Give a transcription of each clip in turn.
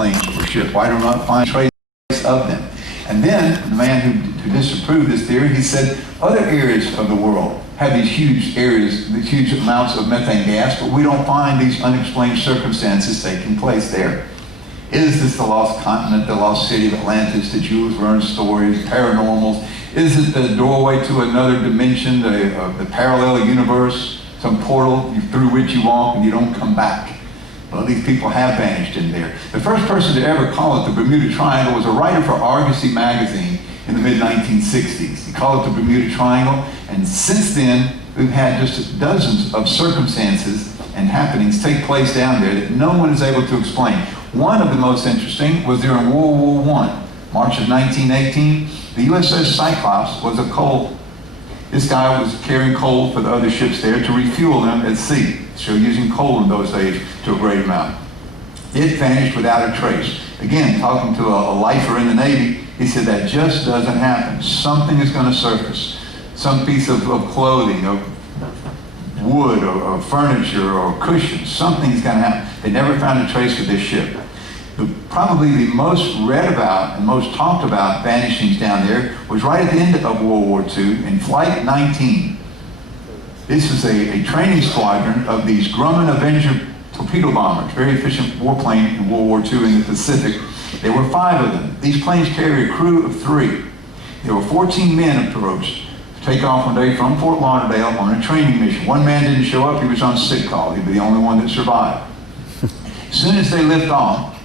planes or ships? Why do we not find trace of them? And then the man who disapproved this theory, he said other areas of the world have these huge areas, these huge amounts of methane gas, but we don't find these unexplained circumstances taking place there. Is this the lost continent, the lost city of Atlantis, the Jules Verne stories, paranormals? Is it the doorway to another dimension, the parallel universe, some portal through which you walk and you don't come back? Well, these people have vanished in there. The first person to ever call it the Bermuda Triangle was a writer for Argosy magazine in the mid-1960s. He called it the Bermuda Triangle, and since then, we've had just dozens of circumstances and happenings take place down there that no one is able to explain. One of the most interesting was during World War I, March of 1918. The USS Cyclops was a coal. This guy was carrying coal for the other ships there to refuel them at sea. So using coal in those days to a great amount. It vanished without a trace. Again, talking to a lifer in the Navy, he said that just doesn't happen. Something is going to surface. Some piece of clothing, of wood, or furniture, or cushion. Something's going to happen. They never found a trace of this ship. Probably the most read about and most talked about vanishings down there was right at the end of World War II in Flight 19. This is a training squadron of these Grumman Avenger torpedo bombers, very efficient warplane in World War II in the Pacific. There were 5 of them. These planes carry a crew of 3. There were 14 men approached to take off one day from Fort Lauderdale on a training mission. One man didn't show up. He was on sick call. He'd be the only one that survived. As soon as they lift off,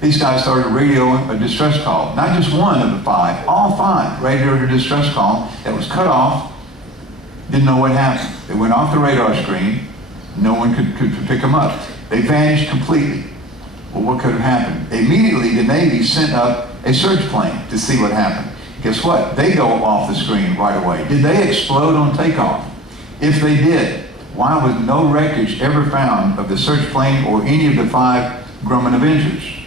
these guys started radioing a distress call. Not just one of the 5, all 5 radioed a distress call that was cut off. Didn't know what happened. They went off the radar screen. No one could pick them up. They vanished completely. Well, what could have happened? Immediately, the Navy sent up a search plane to see what happened. Guess what? They go off the screen right away. Did they explode on takeoff? If they did, why was no wreckage ever found of the search plane or any of the 5 Grumman Avengers?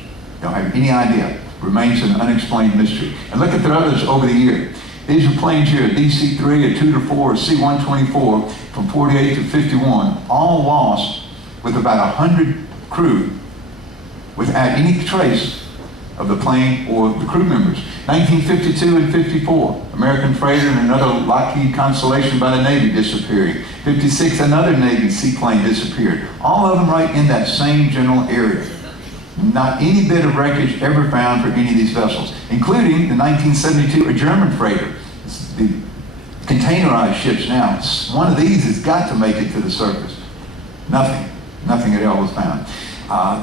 Don't have any idea. Remains an unexplained mystery. And look at the others over the year. These are planes here, a DC-3, a 2-4, a C-124, from 48 to 51, all lost with about 100 crew without any trace of the plane or the crew members. 1952 and 54, American freighter and another Lockheed Constellation by the Navy disappearing. 56, another Navy seaplane disappeared. All of them right in that same general area. Not any bit of wreckage ever found for any of these vessels, including the 1972 a German freighter. The containerized ships now. One of these has got to make it to the surface. Nothing at all was found.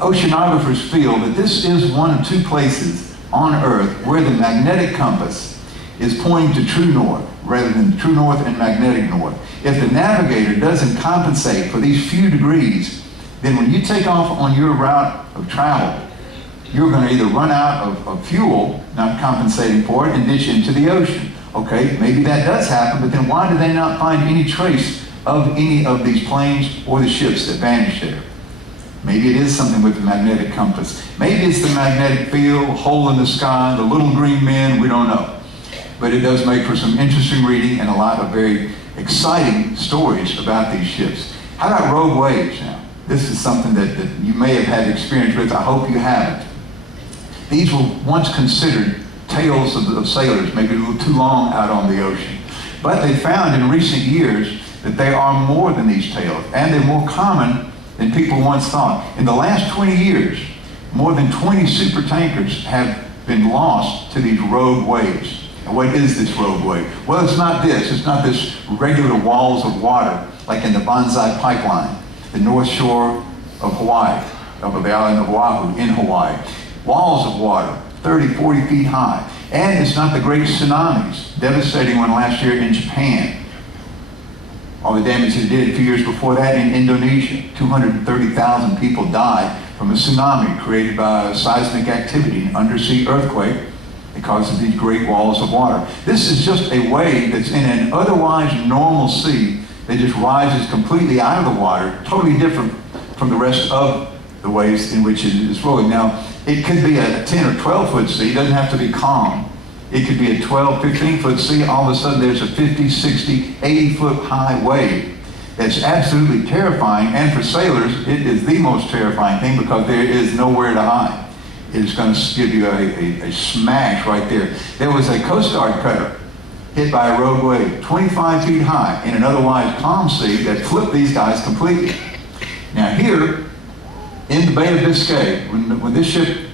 Oceanographers feel that this is one of 2 places on Earth where the magnetic compass is pointing to true north rather than true north and magnetic north. If the navigator doesn't compensate for these few degrees, then when you take off on your route of travel, you're going to either run out of fuel, not compensating for it, and ditch into the ocean. Okay, maybe that does happen, but then why do they not find any trace of any of these planes or the ships that vanished there? Maybe it is something with the magnetic compass. Maybe it's the magnetic field, hole in the sky, the little green men, we don't know. But it does make for some interesting reading and a lot of very exciting stories about these ships. How about rogue waves now? This is something that you may have had experience with. I hope you haven't. These were once considered tales of sailors, maybe a little too long out on the ocean. But they found in recent years that they are more than these tales, and they're more common than people once thought. In the last 20 years, more than 20 supertankers have been lost to these rogue waves. And what is this rogue wave? Well, it's not this. It's not this regular walls of water like in the Banzai Pipeline, the north shore of Hawaii, of the island of Oahu in Hawaii. Walls of water, 30, 40 feet high. And it's not the great tsunamis, devastating one last year in Japan. All the damage it did a few years before that in Indonesia. 230,000 people died from a tsunami created by a seismic activity, an undersea earthquake because of these great walls of water. This is just a wave that's in an otherwise normal sea that just rises completely out of the water, totally different from the rest of the waves in which it is rolling. Now, it could be a 10 or 12 foot sea. It doesn't have to be calm. It could be a 12, 15 foot sea. All of a sudden there's a 50, 60, 80 foot high wave. That's absolutely terrifying. And for sailors, it is the most terrifying thing because there is nowhere to hide. it is going to give you a smash right there. There was a Coast Guard cutter hit by a rogue wave 25 feet high in an otherwise calm sea that flipped these guys completely. Now here, in the Bay of Biscay, when this ship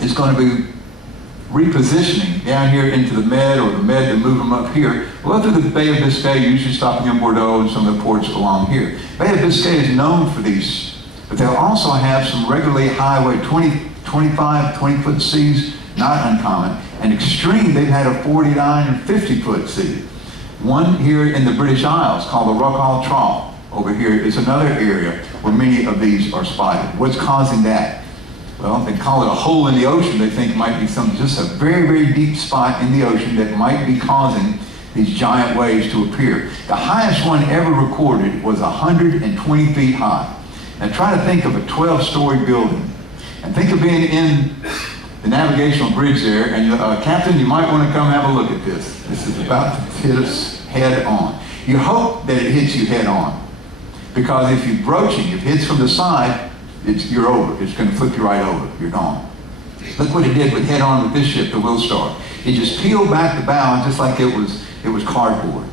is going to be repositioning down here into the Med, or the Med to move them up here, well, through the Bay of Biscay, usually stopping in Bordeaux and some of the ports along here. Bay of Biscay is known for these, but they'll also have some regularly highway 25, 20-foot seas, not uncommon. And extreme, they've had a 49 and 50-foot sea. One here in the British Isles called the Rockall Trough over here is another area where many of these are spotted. What's causing that? Well, they call it a hole in the ocean. They think might be just a very, very deep spot in the ocean that might be causing these giant waves to appear. The highest one ever recorded was 120 feet high. Now try to think of a 12-story building, and think of being in the navigational bridge there, and Captain, you might want to come have a look at this. This is about to hit us head on. You hope that it hits you head on, because if you're broaching, if it hits from the side, you're over. It's going to flip you right over. You're gone. Look what it did with head on with this ship, the Wilstar. It just peeled back the bow just like it was cardboard.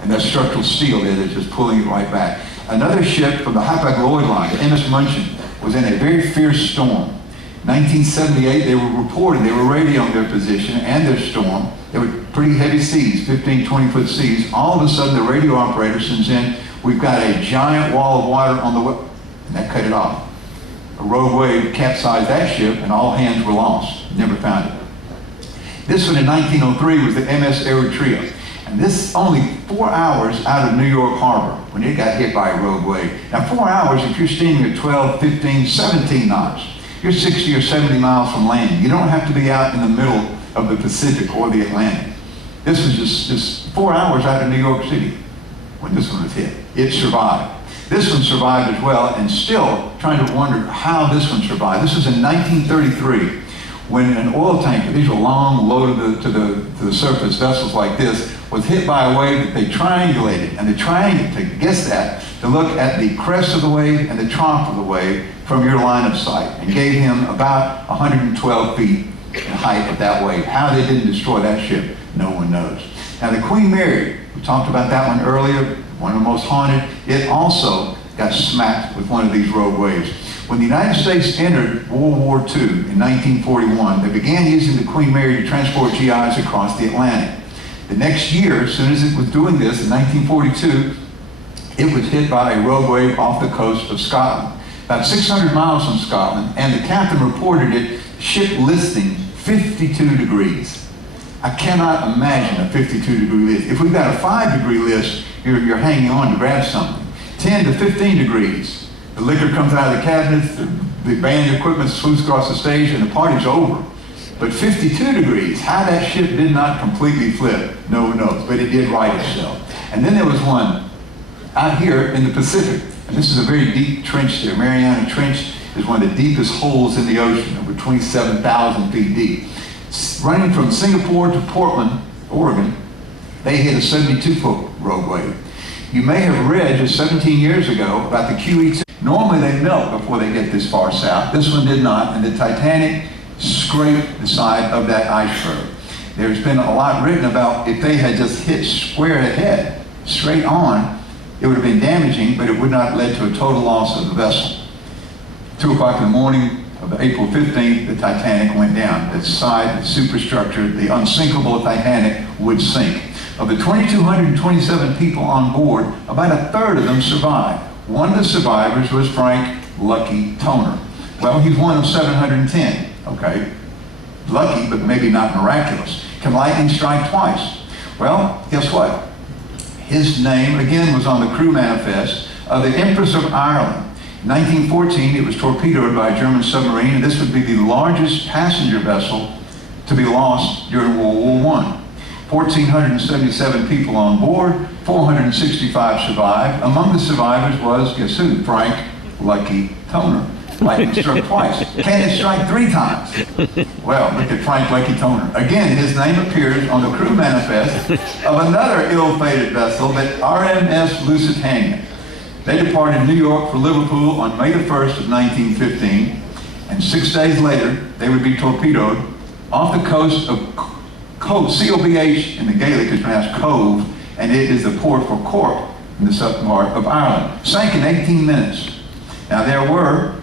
And that structural steel there that's just pulling it right back. Another ship from the Hapag-Lloyd line, the MS Munchen, was in a very fierce storm. 1978, they were reporting, they were radioing their position and their storm. They were pretty heavy seas, 15, 20-foot seas. All of a sudden, the radio operator sends in, we've got a giant wall of water on the way, and that cut it off. A rogue wave capsized that ship, and all hands were lost. Never found it. This one in 1903 was the MS Eritrea. And this only 4 hours out of New York Harbor when it got hit by a rogue wave. Now 4 hours, if you're steaming at 12, 15, 17 knots, you're 60 or 70 miles from land. You don't have to be out in the middle of the Pacific or the Atlantic. This was just 4 hours out of New York City when this one was hit. It survived. This one survived as well, and still trying to wonder how this one survived. This was in 1933 when an oil tanker, these were long loaded to the surface vessels like this, was hit by a wave that they triangulated. And they triangulated, to guess that, to look at the crest of the wave and the trough of the wave from your line of sight, and gave him about 112 feet in height of that wave. How they didn't destroy that ship, no one knows. Now the Queen Mary, we talked about that one earlier, one of the most haunted, it also got smacked with one of these rogue waves. When the United States entered World War II in 1941, they began using the Queen Mary to transport GIs across the Atlantic. The next year, as soon as it was doing this, in 1942, it was hit by a rogue wave off the coast of Scotland, about 600 miles from Scotland, and the captain reported it, ship listing 52 degrees. I cannot imagine a 52-degree list. If we've got a 5-degree list, you're hanging on to grab something. 10 to 15 degrees. The liquor comes out of the cabinets, the band equipment swoops across the stage, and the party's over. But 52 degrees, how that ship did not completely flip, no one knows, but it did right itself. And then there was one out here in the Pacific, and this is a very deep trench there. Mariana Trench is one of the deepest holes in the ocean, over 27,000 feet deep. Running from Singapore to Portland, Oregon, they hit a 72-foot rogue wave. You may have read just 17 years ago about the QE2. Normally they melt before they get this far south. This one did not, and the Titanic scraped the side of that iceberg. There's been a lot written about if they had just hit square ahead, straight on, it would have been damaging, but it would not have led to a total loss of the vessel. 2 o'clock in the morning of April 15th, the Titanic went down. The side, the superstructure, the unsinkable Titanic would sink. Of the 2,227 people on board, about a third of them survived. One of the survivors was Frank Lucky Toner. Well, he's one of 710, okay? Lucky, but maybe not miraculous. Can lightning strike twice? Well, guess what? His name, again, was on the crew manifest of the Empress of Ireland. In 1914, it was torpedoed by a German submarine, and this would be the largest passenger vessel to be lost during World War I. 1,477 people on board, 465 survived. Among the survivors was, guess who? Frank Lucky Toner. Lightning struck twice. Can it strike 3 times? Well, look at Frank Lucky Toner. Again, his name appears on the crew manifest of another ill-fated vessel, the RMS Lusitania. They departed New York for Liverpool on May the 1st of 1915. And 6 days later, they would be torpedoed off the coast of Cove, C-O-V-H in the Gaelic is pronounced Cove, and it is the port for Cork in the southern part of Ireland. Sank in 18 minutes. Now there were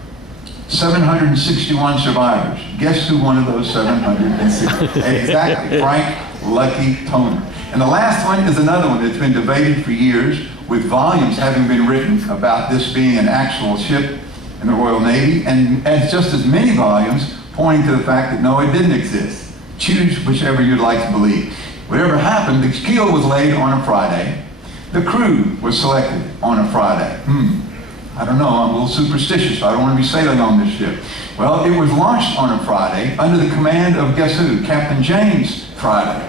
761 survivors. Guess who one of those 760? Exactly, Frank Lucky Toner. And the last one is another one that's been debated for years, with volumes having been written about this being an actual ship in the Royal Navy, and just as many volumes pointing to the fact that no, it didn't exist. Choose whichever you'd like to believe. Whatever happened, the keel was laid on a Friday. The crew was selected on a Friday. I don't know, I'm a little superstitious. I don't want to be sailing on this ship. Well, it was launched on a Friday under the command of, guess who? Captain James Friday.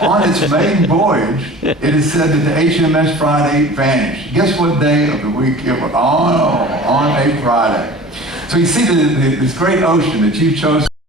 On its maiden voyage, it is said that the HMS Friday vanished. Guess what day of the week it was? On a Friday. So you see this great ocean that you've chosen